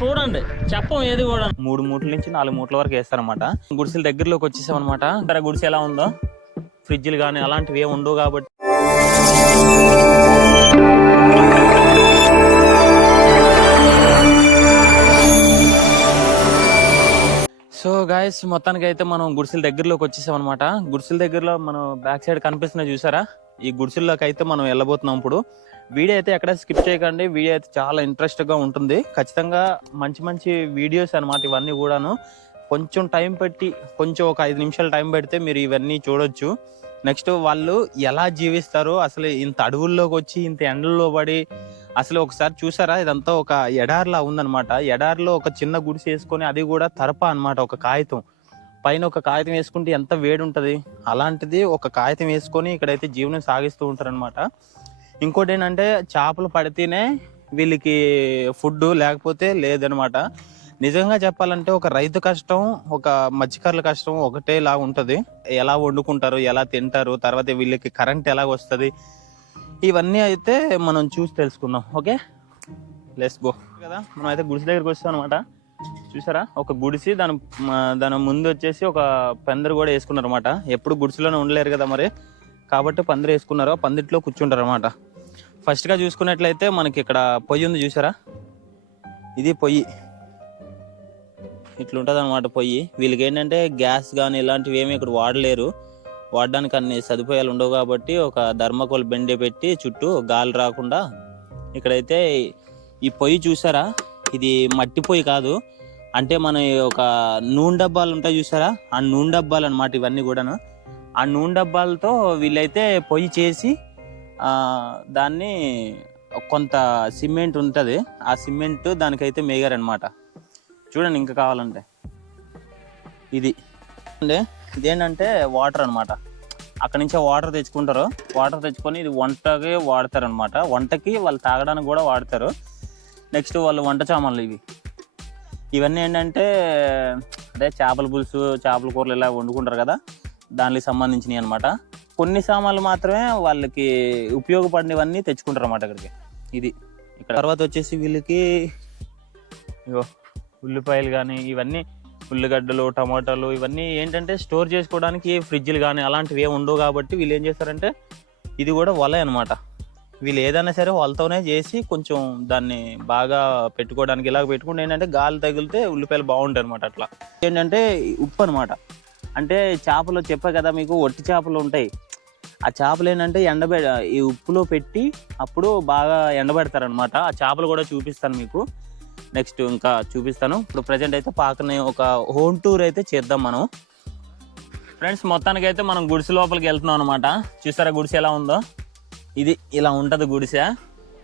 చూడండి. చెప్పం ఏది కూడా. మూడు మూట్ల నుంచి నాలుగు మూట్ల వరకు వేస్తారనమాట గుడిసెల దగ్గరలోకి వచ్చేసామన్నమాట. అనమాట ఇక్కడ గుడిసె ఎలా ఉందో ఫ్రిడ్జ్లు కానీ అలాంటివి ఏమి ఉండవు కాబట్టి. సో గాయస్ మొత్తానికి అయితే మనం గుడిసెల దగ్గరలోకి వచ్చేసాం అనమాట గుడిసెల దగ్గరలో మనం బ్యాక్ సైడ్ కనిపిస్తున్నాయి చూసారా? ఈ గుడిసెల్లోకి అయితే మనం వెళ్ళబోతున్నాం ఇప్పుడు. వీడియో అయితే ఎక్కడ స్కిప్ చేయకండి. వీడియో అయితే చాలా ఇంట్రెస్ట్గా ఉంటుంది. ఖచ్చితంగా మంచి మంచి వీడియోస్ అనమాట ఇవన్నీ కూడాను. కొంచెం టైం పెట్టి కొంచెం ఒక ఐదు నిమిషాలు టైం పెడితే మీరు ఇవన్నీ చూడొచ్చు. నెక్స్ట్ వాళ్ళు ఎలా జీవిస్తారు అసలు ఇంత అడవుల్లోకి వచ్చి ఇంత ఎండల్లో పడి అసలు ఒకసారి చూసారా? ఇదంతా ఒక ఎడార్లా ఉందన్నమాట. ఎడారిలో ఒక చిన్న గుడిసె వేసుకొని అది కూడా తరప అన్నమాట ఒక కాగితం. పైన ఒక కాగితం వేసుకుంటే ఎంత వేడి ఉంటుంది అలాంటిది ఒక కాగితం వేసుకొని ఇక్కడైతే జీవనం సాగిస్తూ ఉంటారనమాట ఇంకోటి ఏంటంటే చేపలు పడితేనే వీళ్ళకి ఫుడ్ లేకపోతే లేదనమాట నిజంగా చెప్పాలంటే ఒక రైతు కష్టం ఒక మత్స్యకారుల కష్టం ఒకటే ఉంటుంది. ఎలా వండుకుంటారు ఎలా తింటారు తర్వాత వీళ్ళకి కరెంట్ ఎలా వస్తుంది? ఇవన్నీ అయితే మనం చూసి తెలుసుకుందాం ఓకే? లెస్ గో కదా మనం అయితే గుడిసె దగ్గరికి వస్తాం అనమాట చూసారా? ఒక గుడిసి దాని దాని ముందు వచ్చేసి ఒక పందిరి కూడా వేసుకున్నారు అనమాట ఎప్పుడు గుడిసెలోనే ఉండలేరు కదా మరి. కాబట్టి పందిరి వేసుకున్నారు. పందిట్లో కూర్చుంటారు అనమాట ఫస్ట్గా చూసుకున్నట్లయితే మనకి ఇక్కడ పొయ్యి ఉంది చూసారా? ఇది పొయ్యి. ఇట్లుంటుంది అనమాట పొయ్యి. వీళ్ళకి ఏంటంటే గ్యాస్ కానీ ఇలాంటివి ఏమి ఇక్కడ వాడలేరు. వాడడానికి అన్ని సదుపాయాలు ఉండవు కాబట్టి ఒక ధర్మకోల్ బెండే పెట్టి చుట్టూ గాలి రాకుండా ఇక్కడైతే ఈ పొయ్యి చూసారా? ఇది మట్టి పొయ్యి కాదు. అంటే మన ఒక నూనె డబ్బాలు ఉంటాయి చూసారా? ఆ నూనె డబ్బాలు అనమాట ఇవన్నీ కూడాను. ఆ నూనె డబ్బాలతో వీళ్ళైతే పొయ్యి చేసి దాన్ని కొంత సిమెంట్ ఉంటుంది. ఆ సిమెంట్ దానికైతే మేగారనమాట చూడండి ఇంకా కావాలంటే. ఇది. అంటే ఇదేంటంటే వాటర్ అనమాట అక్కడ నుంచే వాటర్ తెచ్చుకుంటారు. వాటర్ తెచ్చుకొని ఇది వంటకి వాడతారు అనమాట వంటకి వాళ్ళు తాగడానికి కూడా వాడతారు. నెక్స్ట్ వాళ్ళు వంట చామాన్లు ఇవి. ఇవన్నీ ఏంటంటే అదే చేపల పులుసు చేపల కూరలు ఇలా వండుకుంటారు కదా దానికి సంబంధించినవి అనమాట కొన్ని సామాన్లు మాత్రమే వాళ్ళకి ఉపయోగపడినవన్నీ తెచ్చుకుంటారు అనమాట ఇక్కడికి. ఇది ఇక్కడ. తర్వాత వచ్చేసి వీళ్ళకి ఇగో ఉల్లిపాయలు కానీ ఇవన్నీ ఉల్లిగడ్డలు టమాటాలు ఇవన్నీ ఏంటంటే స్టోర్ చేసుకోవడానికి ఫ్రిడ్జ్లు కానీ అలాంటివి ఏమి ఉండవు కాబట్టి వీళ్ళు ఏం చేస్తారంటే ఇది కూడా వలే అనమాట వీళ్ళు ఏదైనా సరే వాళ్ళతోనే చేసి కొంచెం దాన్ని బాగా పెట్టుకోవడానికి ఇలాగ పెట్టుకుంటే ఏంటంటే గాలి తగిలితే ఉల్లిపాయలు బాగుంటాయి అనమాట అట్లా. ఏంటంటే ఉప్పు అనమాట అంటే చేపలు చెప్పా కదా మీకు ఒట్టి చేపలు ఉంటాయి. ఆ చేపలు ఏంటంటే ఎండబె ఈ ఉప్పులో పెట్టి అప్పుడు బాగా ఎండబెడతారనమాట ఆ చేపలు కూడా చూపిస్తాను మీకు. నెక్స్ట్ ఇంకా చూపిస్తాను. ఇప్పుడు ప్రజెంట్ అయితే పాకని ఒక హోమ్ టూర్ అయితే చేద్దాం మనం. ఫ్రెండ్స్ మొత్తానికి అయితే మనం గుడిసె లోపలికి వెళ్తున్నాం అనమాట చూసారా గుడిసె ఎలా ఉందో? ఇది ఇలా ఉంటుంది గుడిసె.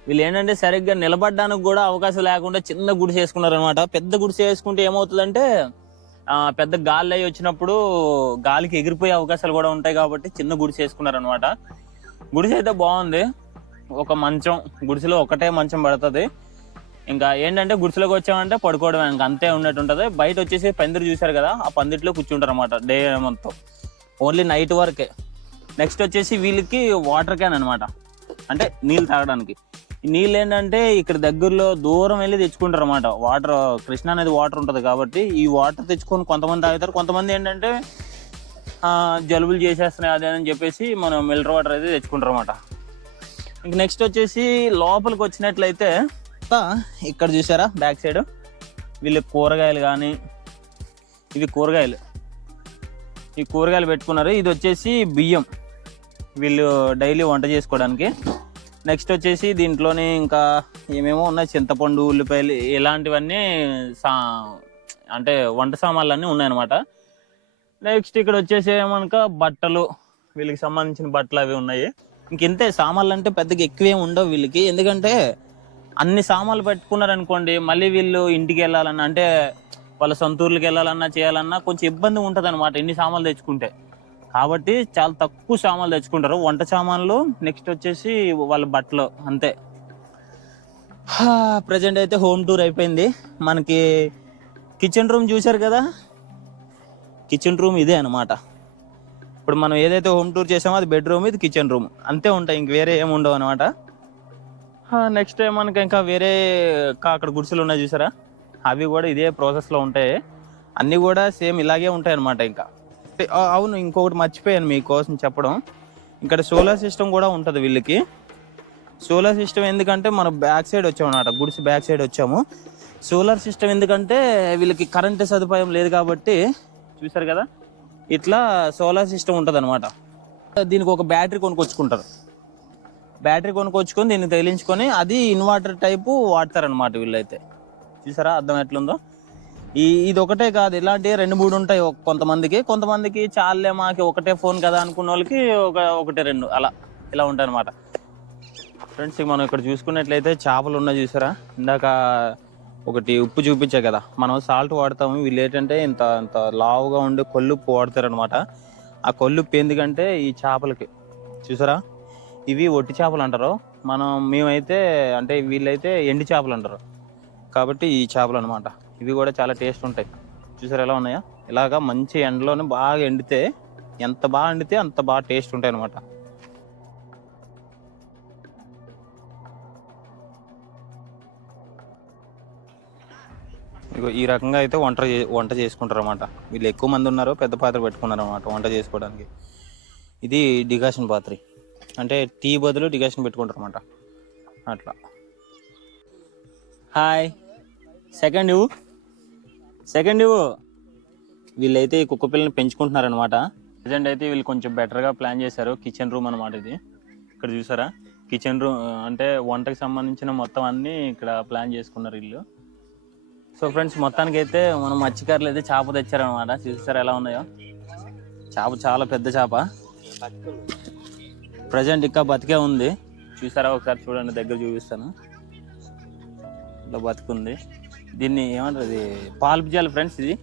వీళ్ళు ఏంటంటే సరిగ్గా నిలబడడానికి కూడా అవకాశం లేకుండా చిన్న గుడిసె వేసుకున్నారు అనమాట పెద్ద గుడిసె వేసుకుంటే ఏమవుతుందంటే పెద్ద గాలి అయి వచ్చినప్పుడు గాలికి ఎగిరిపోయే అవకాశాలు కూడా ఉంటాయి కాబట్టి చిన్న గుడిసె వేసుకున్నారు అనమాట గుడిసె అయితే బాగుంది. ఒక మంచం గుడిసెలో ఒకటే మంచం పడుతుంది. ఇంకా ఏంటంటే గుడిసెలోకి వచ్చామంటే పడుకోవడమే ఇంకా అంతే ఉన్నట్టు ఉంటుంది. బయట వచ్చేసి పందిరి చూశారు కదా ఆ పందిట్లో కూర్చుంటారు అనమాట డే మొత్తం. ఓన్లీ నైట్ వరకే. నెక్స్ట్ వచ్చేసి వీళ్ళకి వాటర్ క్యాన్ అనమాట అంటే నీళ్ళు తాగడానికి. నీళ్ళు ఏంటంటే ఇక్కడ దగ్గరలో దూరం వెళ్ళి తెచ్చుకుంటారు అనమాట వాటర్ కృష్ణ అనేది వాటర్ ఉంటుంది కాబట్టి ఈ వాటర్ తెచ్చుకొని కొంతమంది తాగుతారు. కొంతమంది ఏంటంటే జలుబులు చేసేస్తున్నాయి అదే అని చెప్పేసి మనం మిల్టర్ వాటర్ అయితే తెచ్చుకుంటారు అనమాట ఇంక నెక్స్ట్ వచ్చేసి లోపలికి వచ్చినట్లయితే ఇక్కడ చూసారా బ్యాక్ సైడ్ వీళ్ళు కూరగాయలు కానీ ఇవి కూరగాయలు. ఈ కూరగాయలు పెట్టుకున్నారు. ఇది వచ్చేసి బియ్యం. వీళ్ళు డైలీ వంట చేసుకోవడానికి. నెక్స్ట్ వచ్చేసి దీంట్లోనే ఇంకా ఏమేమో ఉన్నాయి? చింతపండు ఉల్లిపాయలు ఇలాంటివన్నీ సా అంటే వంట సామాన్లన్నీ ఉన్నాయన్నమాట. నెక్స్ట్ ఇక్కడ వచ్చేసి ఏమనక బట్టలు వీళ్ళకి సంబంధించిన బట్టలు అవి ఉన్నాయి. ఇంకెంతే సామాన్లు అంటే పెద్దగా ఎక్కువేం ఉండవు వీళ్ళకి. ఎందుకంటే అన్ని సామాన్లు పెట్టుకున్నారనుకోండి మళ్ళీ వీళ్ళు ఇంటికి వెళ్ళాలన్నా అంటే వాళ్ళ సొంత ఊర్లకి వెళ్ళాలన్నా చేయాలన్నా కొంచెం ఇబ్బంది ఉంటుంది అనమాట ఎన్ని సామాన్లు తెచ్చుకుంటే. కాబట్టి చాలా తక్కువ సామాన్లు తెచ్చుకుంటారు. వంట సామాన్లు నెక్స్ట్ వచ్చేసి వాళ్ళ బట్టలు అంతే. ప్రజెంట్ అయితే హోమ్ టూర్ అయిపోయింది. మనకి కిచెన్ రూమ్ చూశారు కదా? కిచెన్ రూమ్ ఇదే అనమాట ఇప్పుడు మనం ఏదైతే హోమ్ టూర్ చేసామో అది బెడ్రూమ్ ఇది కిచెన్ రూమ్. అంతే ఉంటాయి ఇంక వేరే ఏమి ఉండవు అనమాట నెక్స్ట్ మనకి ఇంకా వేరే కా- అక్కడ గుడిసెలు ఉన్నాయి చూసారా? అవి కూడా ఇదే ప్రాసెస్లో ఉంటాయి. అన్నీ కూడా సేమ్ ఇలాగే ఉంటాయి అనమాట ఇంకా. అవును ఇంకొకటి మర్చిపోయాను మీకోసం చెప్పడం. ఇక్కడ సోలార్ సిస్టమ్ కూడా ఉంటుంది వీళ్ళకి. సోలార్ సిస్టమ్ ఎందుకంటే మనం బ్యాక్ సైడ్ వచ్చాము గుడ్స్ గుడిసి బ్యాక్ సైడ్ వచ్చాము. సోలార్ సిస్టమ్ ఎందుకంటే వీళ్ళకి కరెంటు సదుపాయం లేదు కాబట్టి చూసారు కదా? ఇట్లా సోలార్ సిస్టమ్ ఉంటుంది అనమాట దీనికి ఒక బ్యాటరీ కొనుక్కొచ్చుకుంటారు. బ్యాటరీ కొనుక్కొచ్చుకొని దీన్ని తగిలించుకొని అది ఇన్వర్టర్ టైపు వాడతారనమాట వీళ్ళైతే. చూసారా? అర్థం ఎట్లుందో? ఈ ఇది ఒకటే కాదు. ఇలాంటి రెండు మూడు ఉంటాయి కొంతమందికి. కొంతమందికి చాలే మాకి ఒకటే ఫోన్ కదా అనుకున్న వాళ్ళకి ఒక ఒకటే రెండు. అలా ఇలా ఉంటాయి అనమాట ఫ్రెండ్స్ మనం ఇక్కడ చూసుకున్నట్లయితే చేపలు ఉన్నాయి చూసారా? ఇందాక ఒకటి ఉప్పు చూపించా కదా. మనం సాల్ట్ వాడతాము. వీళ్ళు ఏంటంటే ఇంత ఇంత లావుగా ఉండే కొల్లుప్పు వాడతారనమాట ఆ కొల్లుప్పు ఎందుకంటే ఈ చేపలకి. చూసారా? ఇవి ఒట్టి చేపలు అంటారు. మనం మేమైతే అంటే వీళ్ళైతే ఎండి చేపలు అంటారు. కాబట్టి ఈ చేపలు అనమాట ఇవి కూడా చాలా టేస్ట్ ఉంటాయి. చూసారు ఎలా ఉన్నాయా? ఇలాగా మంచి ఎండలోనే బాగా ఎండితే ఎంత బాగా ఎండితే అంత బాగా టేస్ట్ ఉంటాయి అనమాట ఇగో ఈ రకంగా అయితే వంట చే- వంట చేసుకుంటారు అనమాట వీళ్ళు ఎక్కువ మంది ఉన్నారు పెద్ద పాత్ర పెట్టుకున్నారు అనమాట వంట చేసుకోవడానికి. ఇది డికాషన్ పాత్ర. అంటే టీ బదులు డికాషన్ పెట్టుకుంటారు అనమాట అట్లా. హాయ్. Second you. సెకండ్ ఇవ్వు. వీళ్ళైతే ఈ కుక్క పిల్లని పెంచుకుంటున్నారనమాట ప్రజెంట్ అయితే వీళ్ళు కొంచెం బెటర్గా ప్లాన్ చేశారు. కిచెన్ రూమ్ అనమాట ఇది. ఇక్కడ చూసారా? కిచెన్ రూమ్ అంటే వంటకి సంబంధించిన మొత్తం అన్నీ ఇక్కడ ప్లాన్ చేసుకున్నారు వీళ్ళు. సో ఫ్రెండ్స్ మొత్తానికి అయితే మనం మత్స్యకారులు అయితే చేప తెచ్చారనమాట చూసారా ఎలా ఉన్నాయో? చేప చాలా పెద్ద చేప. ప్రజెంట్ ఇంకా బతికే ఉంది. చూసారా? ఒకసారి చూడండి దగ్గర చూపిస్తాను. ఇట్లా బతుకుంది. దీన్ని ఏమంటారు ఇది పాల్పు జల్ ఫ్రెండ్స్ ఇది.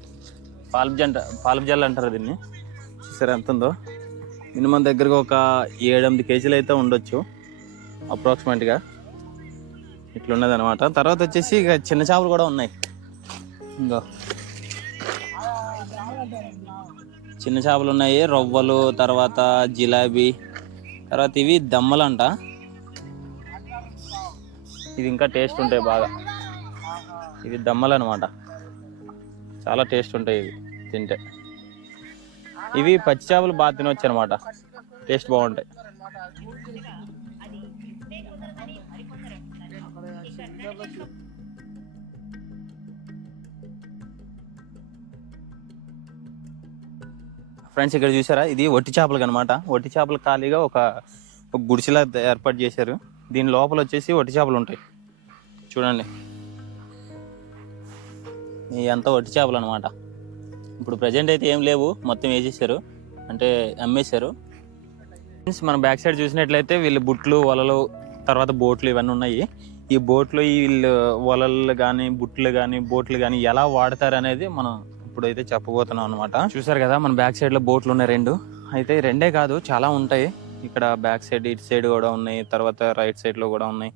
పాల్పు జంట పాల్పు జల్ అంటారు దీన్ని. చూసారా ఎంత ఉందో? మినిమం దగ్గరగా ఒక ఏడెనిమిది కేజీలు అయితే ఉండొచ్చు అప్రాక్సిమేట్గా. ఇట్లున్నది అనమాట తర్వాత వచ్చేసి ఇక చిన్న చేపలు కూడా ఉన్నాయి. ఇంకో. చిన్న చేపలు ఉన్నాయి. రవ్వలు తర్వాత జిలాబీ తర్వాత ఇవి దమ్మలంట. ఇది ఇంకా టేస్ట్ ఉంటాయి బాగా. ఇది దమ్మలు అనమాట చాలా టేస్ట్ ఉంటాయి ఇవి తింటే. ఇవి పచ్చి చేపలు బాగా తినొచ్చు అనమాట టేస్ట్ బాగుంటాయి. ఫ్రెండ్స్ ఇక్కడ చూసారా? ఇది ఒట్టి చేపలు అనమాట ఒట్టి చేపలు ఖాళీగా ఒక ఒక గుడిసెలా ఏర్పాటు చేశారు. దీని లోపల వచ్చేసి ఒట్టి చేపలు ఉంటాయి. చూడండి. ఎంత వట్టి చేపలు అనమాట ఇప్పుడు ప్రజెంట్ అయితే ఏం లేవు మొత్తం వేసేసారు. అంటే అమ్మేశారు. ఫ్రెండ్స్ మనం బ్యాక్ సైడ్ చూసినట్లయితే వీళ్ళు బుట్లు వలలు తర్వాత బోట్లు ఇవన్నీ ఉన్నాయి. ఈ బోట్లు వీళ్ళు వలలు కానీ బుట్లు కానీ బోట్లు కానీ ఎలా వాడతారు అనేది మనం ఇప్పుడైతే చెప్పబోతున్నాం అనమాట చూసారు కదా మన బ్యాక్ సైడ్లో బోట్లు ఉన్నాయి రెండు. అయితే రెండే కాదు చాలా ఉంటాయి. ఇక్కడ బ్యాక్ సైడ్ ఇటు సైడ్ కూడా ఉన్నాయి తర్వాత రైట్ సైడ్లో కూడా ఉన్నాయి.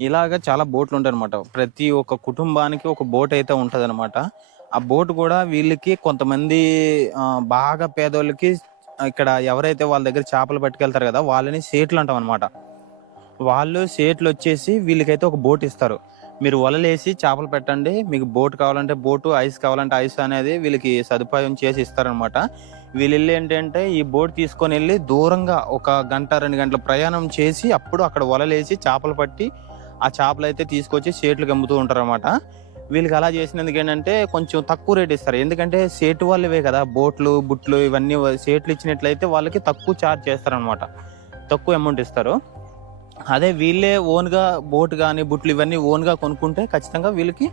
ఇలాగా చాలా బోట్లు ఉంటాయి అనమాట ప్రతి ఒక్క కుటుంబానికి ఒక బోట్ అయితే ఉంటది ఆ బోట్ కూడా వీళ్ళకి కొంతమంది బాగా పేదోళ్ళకి ఇక్కడ ఎవరైతే వాళ్ళ దగ్గర చేపలు పట్టుకెళ్తారు కదా వాళ్ళని సేట్లు అంటాం అనమాట వాళ్ళు సేట్లు వచ్చేసి వీళ్ళకైతే ఒక బోట్ ఇస్తారు. మీరు వలలేసి చేపలు పెట్టండి మీకు బోట్ కావాలంటే బోటు ఐస్ కావాలంటే ఐస్ అనేది వీళ్ళకి సదుపాయం చేసి ఇస్తారనమాట వీళ్ళు ఏంటంటే ఈ బోట్ తీసుకొని వెళ్ళి దూరంగా ఒక గంట రెండు గంటల ప్రయాణం చేసి అప్పుడు అక్కడ వలలేసి చేపలు పట్టి ఆ చేపలు అయితే తీసుకొచ్చి సేట్లకు అమ్ముతూ ఉంటారు అనమాట వీళ్ళకి అలా చేసినందుకు ఏంటంటే కొంచెం తక్కువ రేట్ ఇస్తారు. ఎందుకంటే సేటు వాళ్ళవే కదా. బోట్లు బుట్లు ఇవన్నీ సేట్లు ఇచ్చినట్లయితే వాళ్ళకి తక్కువ ఛార్జ్ చేస్తారనమాట తక్కువ అమౌంట్ ఇస్తారు. అదే వీళ్ళే ఓన్గా బోట్ కానీ బుట్లు ఇవన్నీ ఓన్గా కొనుక్కుంటే ఖచ్చితంగా వీళ్ళకి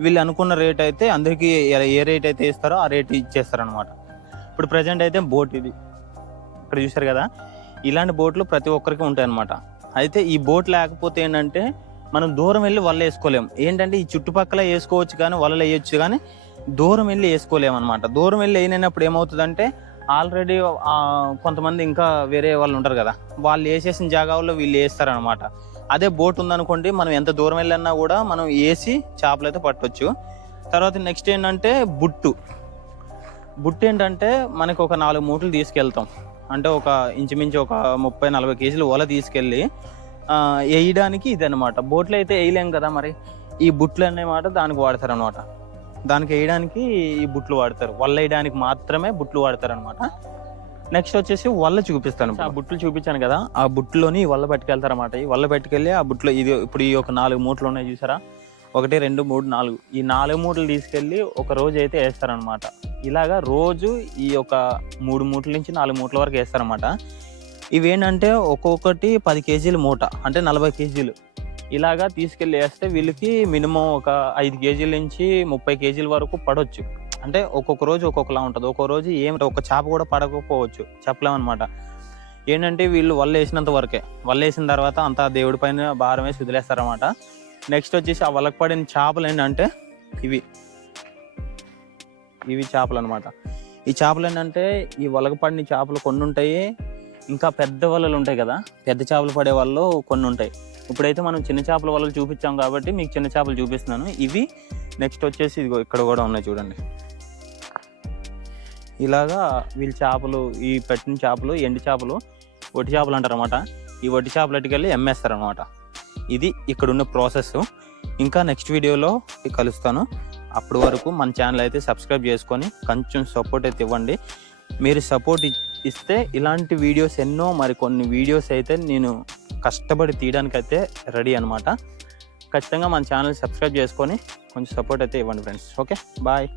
వీళ్ళు అనుకున్న రేట్ అయితే అందరికీ ఏ- రేట్ అయితే ఇస్తారో ఆ రేట్ ఇచ్చేస్తారనమాట ఇప్పుడు ప్రజెంట్ అయితే బోట్ ఇది. ఇక్కడ చూసారు కదా? ఇలాంటి బోట్లు ప్రతి ఒక్కరికి ఉంటాయి అనమాట అయితే ఈ బోట్ లేకపోతే ఏంటంటే మనం దూరం వెళ్ళి వల వేసుకోలేం. ఏంటంటే ఈ చుట్టుపక్కల వేసుకోవచ్చు కానీ వలలు వేయొచ్చు కానీ దూరం వెళ్ళి వేసుకోలేం అనమాట దూరం వెళ్ళి వేయనప్పుడు ఏమవుతుందంటే ఆల్రెడీ కొంతమంది ఇంకా వేరే వాళ్ళు ఉంటారు కదా వాళ్ళు వేసేసిన జాగాల్లో వీళ్ళు వేస్తారనమాట అదే బోట్ ఉందనుకోండి మనం ఎంత దూరం వెళ్ళినా కూడా మనం వేసి చేపలు అయితే పట్టవచ్చు తర్వాత నెక్స్ట్ ఏంటంటే బుట్టు. బుట్టు ఏంటంటే మనకు ఒక నాలుగు మూటలు తీసుకెళ్తాం. అంటే ఒక ఇంచుమించు ఒక ముప్పై నలభై కేజీలు వల తీసుకెళ్ళి వేయడానికి ఇది అనమాట బోట్లో అయితే వేయలేం కదా మరి? ఈ బుట్లు అన్నమాట దానికి వాడతారు అనమాట దానికి వేయడానికి ఈ బుట్లు వాడతారు. వల్ల వేయడానికి మాత్రమే బుట్లు వాడతారు అనమాట నెక్స్ట్ వచ్చేసి వల్ల చూపిస్తాను ఆ బుట్లు చూపించాను కదా. ఆ బుట్లోని ఈ వల్ల పట్టుకెళ్తారు అనమాట ఈ వల్ల పట్టుకెళ్ళి ఆ బుట్లో ఇది ఇప్పుడు ఈ ఒక నాలుగు మూటలు ఉన్నాయి చూసారా? ఒకటి రెండు మూడు నాలుగు. ఈ నాలుగు మూటలు తీసుకెళ్ళి ఒక రోజు అయితే వేస్తారనమాట ఇలాగా రోజు ఈ ఒక మూడు మూటల నుంచి నాలుగు మూటల వరకు వేస్తారనమాట ఇవేంటంటే ఒక్కొక్కటి పది కేజీలు మూట అంటే నలభై కేజీలు. ఇలాగా తీసుకెళ్ళి వేస్తే వీళ్ళకి మినిమం ఒక ఐదు కేజీల నుంచి ముప్పై కేజీల వరకు పడవచ్చు అంటే ఒక్కొక్క రోజు ఒక్కొక్కలా ఉంటుంది. ఒక్కొక్క రోజు ఏం ఒక చేప కూడా పడకపోవచ్చు. చెప్పలేమన్నమాట. ఏంటంటే వీళ్ళు వల్ల వేసినంత వరకే. వల్ల వేసిన తర్వాత అంతా దేవుడి పైన భారం వేసి వదిలేస్తారన్నమాట. నెక్స్ట్ వచ్చేసి ఆ వలకు పడిన చేపలు ఏంటంటే ఇవి. ఇవి చేపలు అనమాట ఈ చేపలు ఏంటంటే ఈ వలకపడిన చేపలు కొన్ని ఉంటాయి. ఇంకా పెద్ద వలలు ఉంటాయి కదా? పెద్ద చేపలు పడే వాళ్ళు కొన్ని ఉంటాయి. ఇప్పుడైతే మనం చిన్న చేపల వలలు చూపించాం కాబట్టి మీకు చిన్న చేపలు చూపిస్తున్నాను. ఇవి నెక్స్ట్ వచ్చేసి ఇదిగో ఇక్కడ కూడా ఉన్నాయి చూడండి. ఇలాగా వీళ్ళు చేపలు ఈ పెట్టిన చేపలు ఎండు చేపలు ఒట్టి చేపలు అంటారు అనమాట ఈ ఒట్టి చేపలు ఎట్టుకెళ్ళి అమ్మేస్తారు అనమాట ఇది ఇక్కడ ఉన్న ప్రాసెస్. ఇంకా నెక్స్ట్ వీడియోలో కలుస్తాను. అప్పటి వరకు మన ఛానల్ అయితే సబ్స్క్రైబ్ చేసుకొని కొంచెం సపోర్ట్ అయితే ఇవ్వండి. మీరు సపోర్ట్ ఇస్తే ఇలాంటి వీడియోస్ ఎన్నో మరి కొన్ని వీడియోస్ అయితే నేను కష్టపడి తీయడానికి అయితే రెడీ అనమాట ఖచ్చితంగా మన ఛానల్ సబ్స్క్రైబ్ చేసుకొని కొంచెం సపోర్ట్ అయితే ఇవ్వండి ఫ్రెండ్స్ ఓకే బాయ్